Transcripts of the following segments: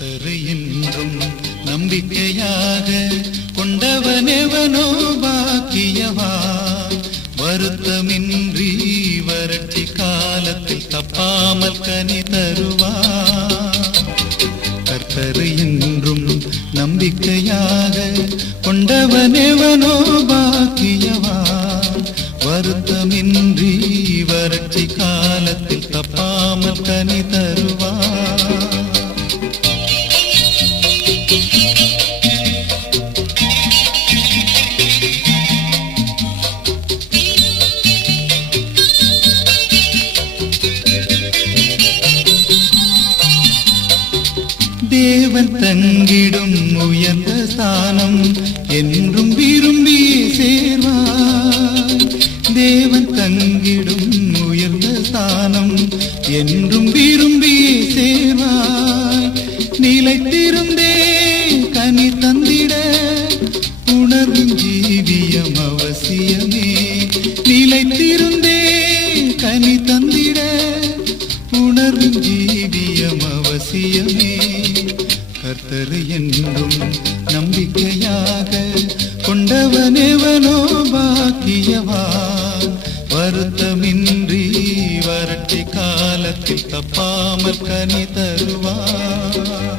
கர்த்தரை என்றும் நம்பிக்கையாக கொண்டவனெவனோ பாக்கியவா. வருத்தமின்றி வறட்சி காலத்தில் தப்பாமல் கனி தருவா. கர்த்தரை என்றும் நம்பிக்கையாக கொண்டவனெவனோ பாக்கியவா. வருத்தமின்றி வறட்சி காலத்தில் தப்பாமல் கனி தருவா. தேவன் தங்கிடும் உயர்ந்த ஸ்தானம் என்றும் விரும்பி சேர்வாய். தேவன் தங்கிடும் உயர்ந்த ஸ்தானம் என்றும் விரும்பி சேர்வாய். நிலைத்திருந்தே கனி தந்திட உணர்வும் ஜீவியம் அவசியமே. நிலைத்திருந்தே கனி தந்திட உணர்வும் ஜீவியம் அவசியமே. கர்த்தரை என்றும் நம்பிக்கையாக கொண்டவனெவனோ பாக்கியவான். வருத்தமின்றி வறட்சி காலத்தில் தப்பாமல் கனி தருவான்.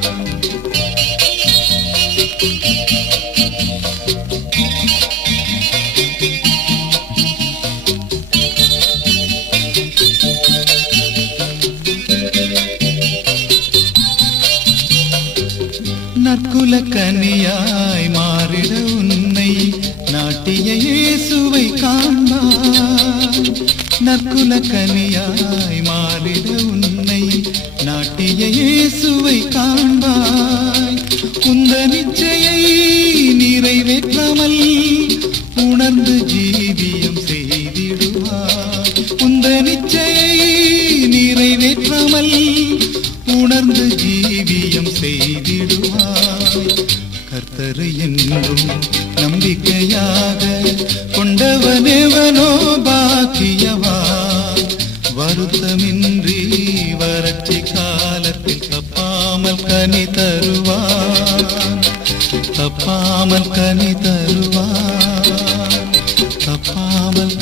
நற்குல கனியாய் மாறிட உன்னை நாட்டிய இயேசுவை காண்பாய். நற்குல கனியாய் மாறிட உன்னை நாட்டிய இயேசுவை காண்பாய். உந்த நிச்சயை நிறைவேற்றாமல் உணர்ந்து ஜீவியம் செய்திடுவாய். உந்த நிச்சயை நிறைவேற்றாமல் உணர்ந்து ஜீவியம் செய்திடுவாய். கர்த்தரை என்றும் நம்பிக்கையாக கொண்டவனெவனோ பாக்கியவான். வருத்தமின்றி வறட்சி காலத்தில் தப்பாமல் கனி தருவான். தப்பாமல் கனி தருவான். தப்பாமல்